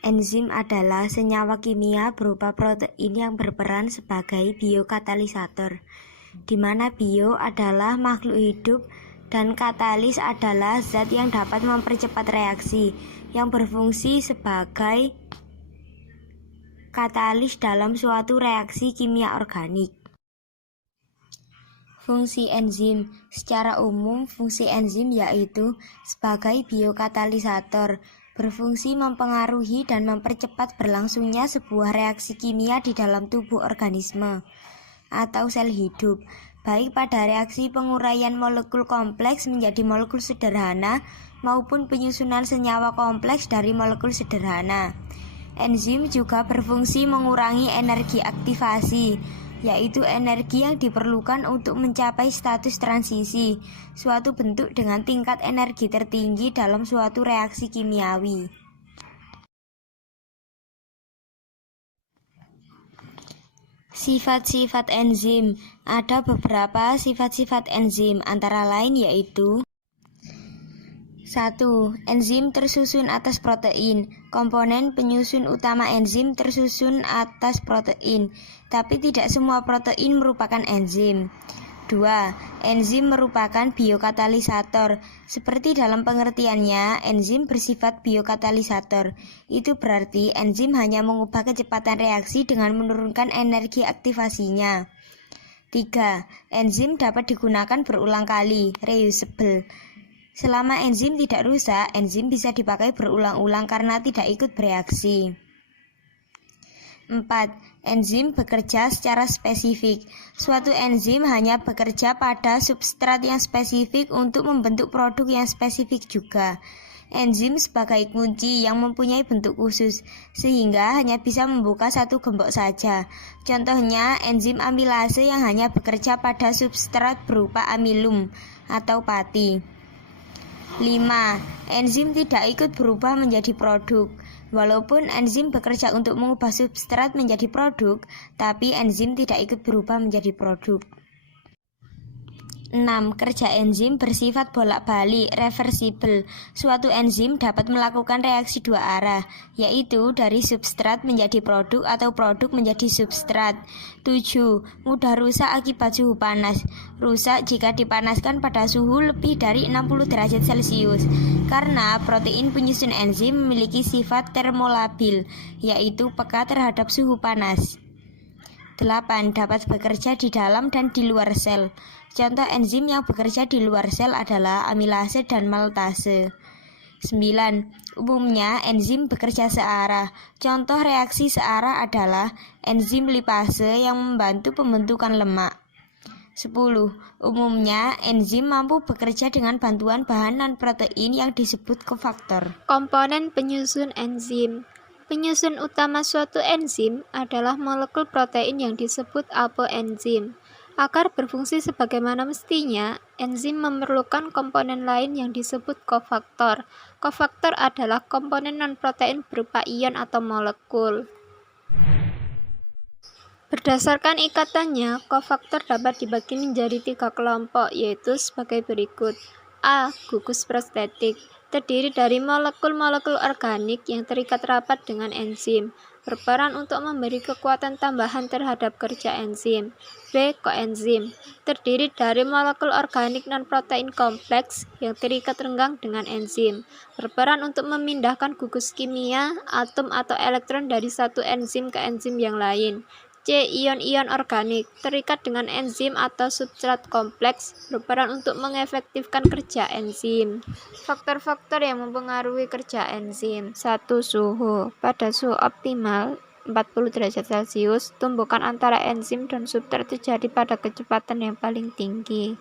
Enzim adalah senyawa kimia berupa protein yang berperan sebagai biokatalisator, di mana bio adalah makhluk hidup dan katalis adalah zat yang dapat mempercepat reaksi, yang berfungsi sebagai katalis dalam suatu reaksi kimia organik. Fungsi enzim. Secara umum, fungsi enzim yaitu sebagai biokatalisator, berfungsi mempengaruhi dan mempercepat berlangsungnya sebuah reaksi kimia di dalam tubuh organisme atau sel hidup, baik pada reaksi penguraian molekul kompleks menjadi molekul sederhana maupun penyusunan senyawa kompleks dari molekul sederhana. Enzim juga berfungsi mengurangi energi aktivasi, yaitu energi yang diperlukan untuk mencapai status transisi, suatu bentuk dengan tingkat energi tertinggi dalam suatu reaksi kimiawi. Sifat-sifat enzim. Ada beberapa sifat-sifat enzim, antara lain yaitu 1. Enzim tersusun atas protein. Komponen penyusun utama enzim tersusun atas protein, tapi tidak semua protein merupakan enzim. 2. Enzim merupakan biokatalisator. Seperti dalam pengertiannya, enzim bersifat biokatalisator. Itu berarti enzim hanya mengubah kecepatan reaksi dengan menurunkan energi aktivasinya. 3. Enzim dapat digunakan berulang kali, reusable. Selama enzim tidak rusak, enzim bisa dipakai berulang-ulang karena tidak ikut bereaksi. 4. Enzim bekerja secara spesifik. Suatu enzim hanya bekerja pada substrat yang spesifik untuk membentuk produk yang spesifik juga. Enzim sebagai kunci yang mempunyai bentuk khusus, sehingga hanya bisa membuka satu gembok saja. Contohnya, enzim amilase yang hanya bekerja pada substrat berupa amilum atau pati. 5. Enzim tidak ikut berubah menjadi produk. Walaupun enzim bekerja untuk mengubah substrat menjadi produk, tapi enzim tidak ikut berubah menjadi produk. 6. Kerja enzim bersifat bolak-balik, reversible. Suatu enzim dapat melakukan reaksi dua arah, yaitu dari substrat menjadi produk atau produk menjadi substrat. 7. Mudah rusak akibat suhu panas. Rusak jika dipanaskan pada suhu lebih dari 60 derajat Celcius, karena protein penyusun enzim memiliki sifat termolabil, yaitu peka terhadap suhu panas. 8. Dapat bekerja di dalam dan di luar sel. Contoh enzim yang bekerja di luar sel adalah amilase dan maltase. 9. Umumnya enzim bekerja searah. Contoh reaksi searah adalah enzim lipase yang membantu pembentukan lemak. 10. Umumnya enzim mampu bekerja dengan bantuan bahan non-protein yang disebut kofaktor. Komponen penyusun enzim. Penyusun utama suatu enzim adalah molekul protein yang disebut apoenzim. Agar berfungsi sebagaimana mestinya, enzim memerlukan komponen lain yang disebut kofaktor. Kofaktor adalah komponen non-protein berupa ion atau molekul. Berdasarkan ikatannya, kofaktor dapat dibagi menjadi 3 kelompok, yaitu sebagai berikut. A. Gugus prostetik. Terdiri dari molekul-molekul organik yang terikat rapat dengan enzim, berperan untuk memberi kekuatan tambahan terhadap kerja enzim. B. Koenzim. Terdiri dari molekul organik non-protein kompleks yang terikat renggang dengan enzim, berperan untuk memindahkan gugus kimia, atom atau elektron dari satu enzim ke enzim yang lain. C. Ion-ion organik, terikat dengan enzim atau substrat kompleks, berperan untuk mengefektifkan kerja enzim. Faktor-faktor yang mempengaruhi kerja enzim. 1. Suhu. Pada suhu optimal 40 derajat Celcius, tumbukan antara enzim dan substrat terjadi pada kecepatan yang paling tinggi.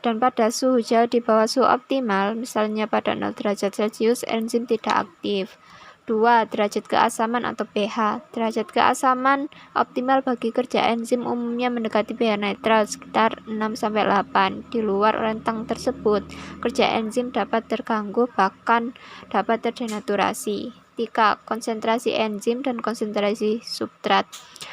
Dan pada suhu jauh di bawah suhu optimal, misalnya pada 0 derajat Celcius, enzim tidak aktif. 2. Derajat keasaman atau pH. Derajat keasaman optimal bagi kerja enzim umumnya mendekati pH netral sekitar 6-8. Di luar rentang tersebut, kerja enzim dapat terganggu bahkan dapat terdenaturasi. 3. Konsentrasi enzim dan konsentrasi substrat.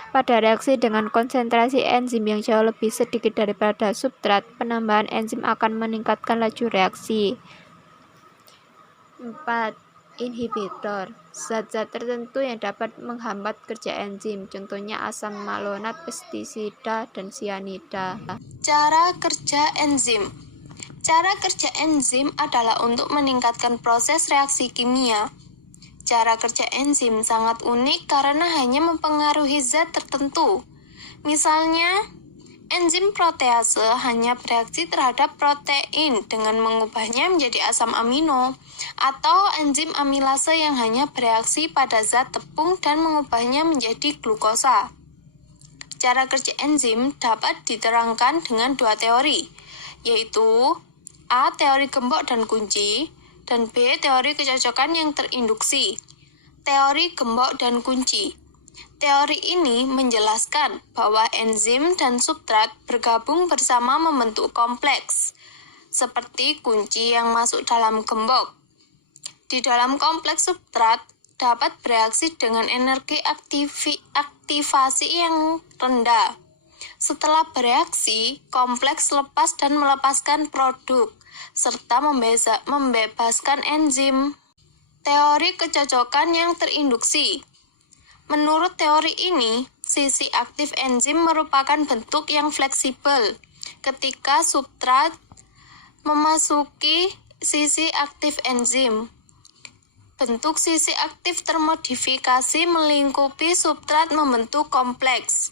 Pada reaksi dengan konsentrasi enzim yang jauh lebih sedikit daripada substrat, penambahan enzim akan meningkatkan laju reaksi. 4. inhibitor, zat-zat tertentu yang dapat menghambat kerja enzim, contohnya asam malonat, pestisida, dan sianida. Cara kerja enzim. Cara kerja enzim adalah untuk meningkatkan proses reaksi kimia. Cara kerja enzim sangat unik karena hanya mempengaruhi zat tertentu. Misalnya, enzim protease hanya bereaksi terhadap protein dengan mengubahnya menjadi asam amino, atau enzim amilase yang hanya bereaksi pada zat tepung dan mengubahnya menjadi glukosa. Cara kerja enzim dapat diterangkan dengan dua teori, yaitu A. Teori gembok dan kunci, dan B. Teori kecocokan yang terinduksi. Teori gembok dan kunci. Teori ini menjelaskan bahwa enzim dan substrat bergabung bersama membentuk kompleks, seperti kunci yang masuk dalam gembok. Di dalam kompleks substrat dapat bereaksi dengan energi aktivasi yang rendah. Setelah bereaksi, kompleks lepas dan melepaskan produk, serta membebaskan enzim. Teori kecocokan yang terinduksi. Menurut teori ini, sisi aktif enzim merupakan bentuk yang fleksibel ketika substrat memasuki sisi aktif enzim. Bentuk sisi aktif termodifikasi melingkupi substrat membentuk kompleks.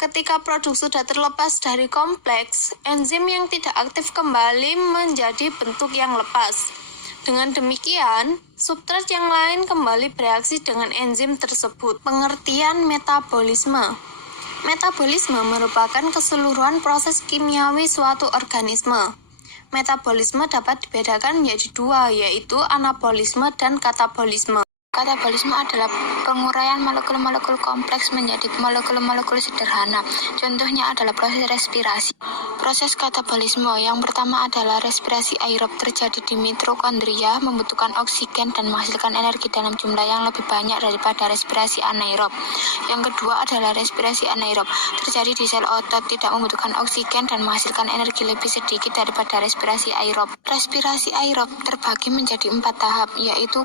Ketika produk sudah terlepas dari kompleks, enzim yang tidak aktif kembali menjadi bentuk yang lepas. Dengan demikian, substrat yang lain kembali bereaksi dengan enzim tersebut. Pengertian metabolisme. Metabolisme merupakan keseluruhan proses kimiawi suatu organisme. Metabolisme dapat dibedakan menjadi dua, yaitu anabolisme dan katabolisme. Katabolisme adalah penguraian molekul-molekul kompleks menjadi molekul-molekul sederhana. Contohnya adalah proses respirasi. Proses katabolisme yang pertama adalah respirasi aerob, terjadi di mitokondria, membutuhkan oksigen dan menghasilkan energi dalam jumlah yang lebih banyak daripada respirasi anaerob. Yang kedua adalah respirasi anaerob, terjadi di sel otot, tidak membutuhkan oksigen dan menghasilkan energi lebih sedikit daripada respirasi aerob. Respirasi aerob terbagi menjadi 4 tahap, yaitu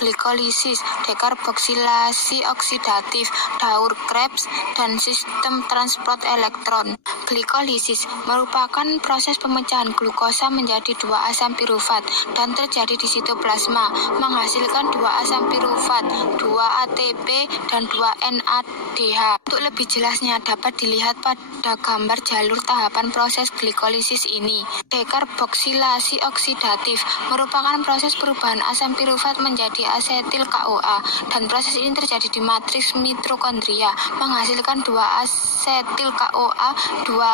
glikolisis, dekarboksilasi oksidatif, Daur Krebs, dan sistem transport elektron. Glikolisis merupakan proses pemecahan glukosa menjadi 2 asam pirufat dan terjadi di sitoplasma, menghasilkan 2 asam pirufat, 2 ATP, dan 2 NADH. Untuk lebih jelasnya dapat dilihat pada gambar jalur tahapan proses glikolisis ini. Dekarboksilasi oksidatif merupakan proses perubahan asam pirufat menjadi asetil KOA, dan proses ini terjadi di matriks mitokondria, menghasilkan 2 asetil KOA, 2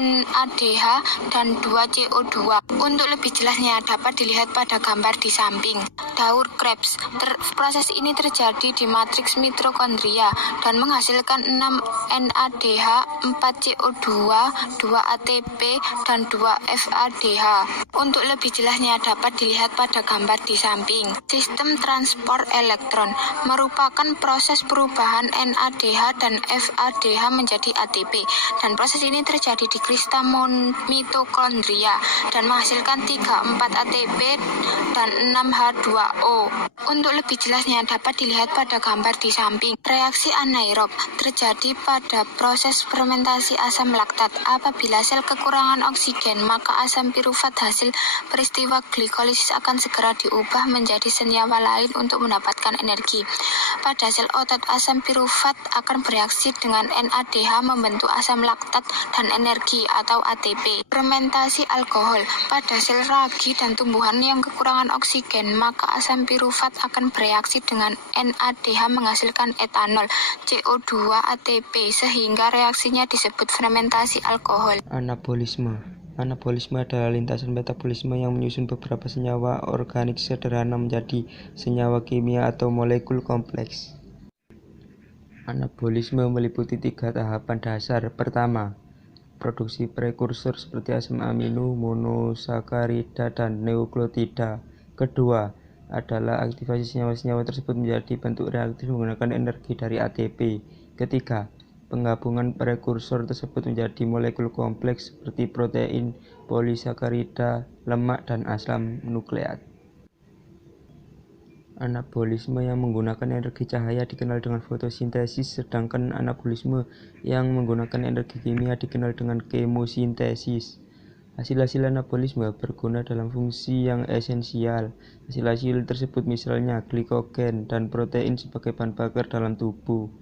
NADH, dan 2 CO2. Untuk lebih jelasnya dapat dilihat pada gambar di samping. Daur Krebs, proses ini terjadi di matriks mitokondria dan menghasilkan 6 NADH, 4 CO2, 2 ATP, dan 2 FADH. Untuk lebih jelasnya dapat dilihat pada gambar di samping. Sistem transport elektron merupakan proses perubahan NADH dan FADH menjadi ATP, dan proses ini terjadi di kristal mitokondria dan menghasilkan 3-4 ATP dan 6 H2O. Untuk lebih jelasnya dapat dilihat pada gambar di samping. Reaksi anaerob terjadi pada proses fermentasi asam laktat. Apabila sel kekurangan oksigen, maka asam pirufat hasil peristiwa glikolisis akan segera diubah menjadi senyawa lain untuk mendapatkan energi. Pada sel otot, asam pirufat akan bereaksi dengan NADH membentuk asam laktat dan energi atau ATP. Fermentasi alkohol pada sel ragi dan tumbuhan yang kekurangan oksigen, maka asam pirufat akan bereaksi dengan NADH menghasilkan etanol, CO2, ATP, sehingga reaksinya disebut fermentasi alkohol. Anabolisme adalah lintasan metabolisme yang menyusun beberapa senyawa organik sederhana menjadi senyawa kimia atau molekul kompleks. Anabolisme meliputi 3 tahapan dasar. Pertama, produksi prekursor seperti asam amino, monosakarida, dan nukleotida. Kedua, adalah aktivasi senyawa-senyawa tersebut menjadi bentuk reaktif menggunakan energi dari ATP. Ketiga, penggabungan prekursor tersebut menjadi molekul kompleks seperti protein, polisakarida, lemak, dan asam nukleat. Anabolisme yang menggunakan energi cahaya dikenal dengan fotosintesis, sedangkan anabolisme yang menggunakan energi kimia dikenal dengan kemosintesis. Hasil-hasil anabolisme berguna dalam fungsi yang esensial. Hasil-hasil tersebut misalnya glikogen dan protein sebagai bahan bakar dalam tubuh,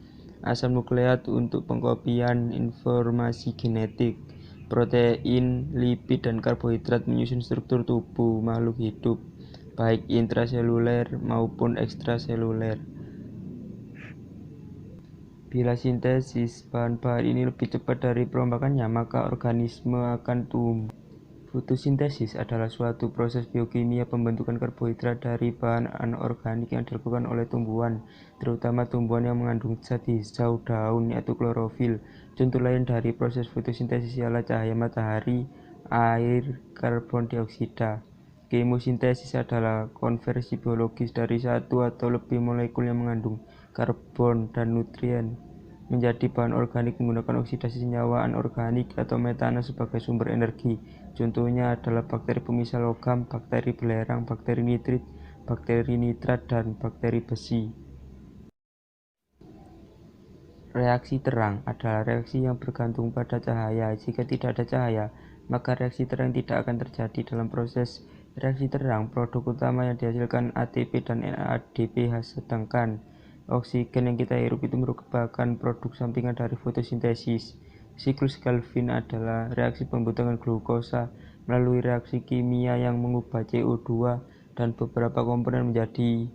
asam nukleat untuk pengkopian informasi genetik, protein, lipid, dan karbohidrat menyusun struktur tubuh makhluk hidup, baik intraseluler maupun ekstraseluler. Bila sintesis bahan-bahan ini lebih cepat dari perombakannya, maka organisme akan tumbuh. Fotosintesis adalah suatu proses biokimia pembentukan karbohidrat dari bahan anorganik yang dilakukan oleh tumbuhan, terutama tumbuhan yang mengandung zat hijau daun yaitu klorofil. Contoh lain dari proses fotosintesis ialah cahaya matahari, air, karbon dioksida. Kemosintesis adalah konversi biologis dari satu atau lebih molekul yang mengandung karbon dan nutrien menjadi bahan organik menggunakan oksidasi senyawa anorganik atau metana sebagai sumber energi. Contohnya adalah bakteri pemisah logam, bakteri belerang, bakteri nitrit, bakteri nitrat, dan bakteri besi. Reaksi terang adalah reaksi yang bergantung pada cahaya. Jika tidak ada cahaya, maka reaksi terang tidak akan terjadi. Dalam proses reaksi terang, produk utama yang dihasilkan ATP dan NADPH, sedangkan oksigen yang kita hirup itu merupakan produk sampingan dari fotosintesis. Siklus Calvin adalah reaksi pembentukan glukosa melalui reaksi kimia yang mengubah CO2 dan beberapa komponen menjadi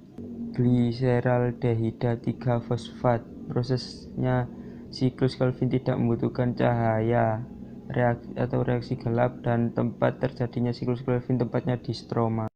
gliseraldehida 3-fosfat. Prosesnya siklus Calvin tidak membutuhkan cahaya reaksi gelap, dan tempat terjadinya siklus Calvin tempatnya di stroma.